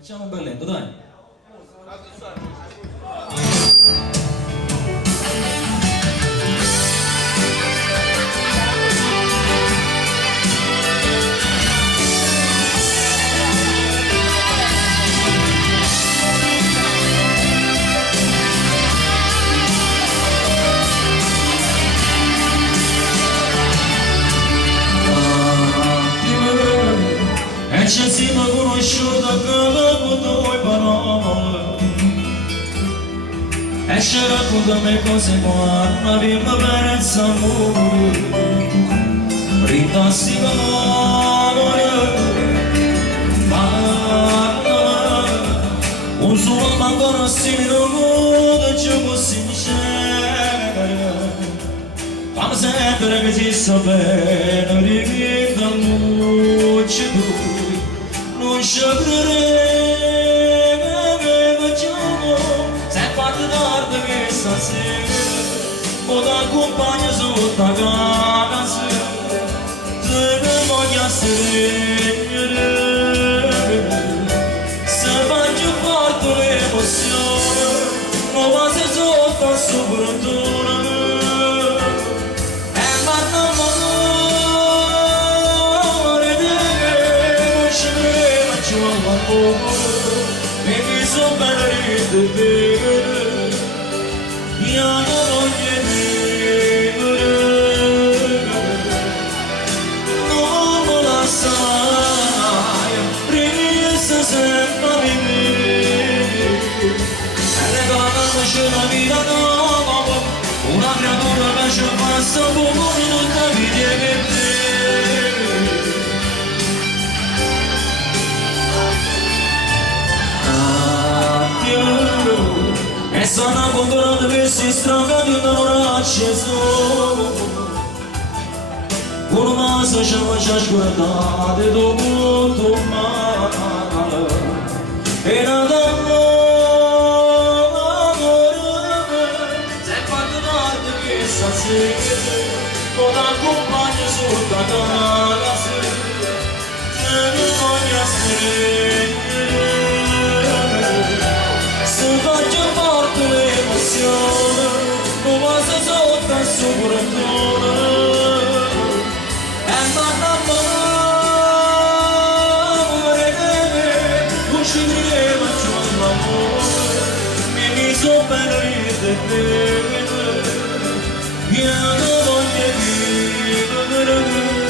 Facciamo un bel lento, dai. E ci siamo conosciuti come due parole e ci raccontiamo cose quando abbiamo perso amore rintassi amore ma un solo ancora si non ci può sincero fammi sempre che si sa bene rivinta luce tu non sceglierei che facciamo se parte tardi che stasera o ti accompagno sotto la casa se ne voglio stringere se faccio forte l'emozione non passa sotto a sopratore e mandiamo e mi sono bene di bere io non voglio vivere non me la sai resta sempre a vivere e regalamoci la vita nuova una creatura che ci fa sapore tutta vita che te e sono abbandonato per si strangati da un acceso un maso ci faccia guardare dopo tornare e nada amore se quando tardi che stasera non accompagno sotto la casa se mi voglio se faccio forte l'emozione non passa sotto al sopratore e mandiamo amore non ci crediamo giù all'amore mi sono bene di bere io non voglio vivere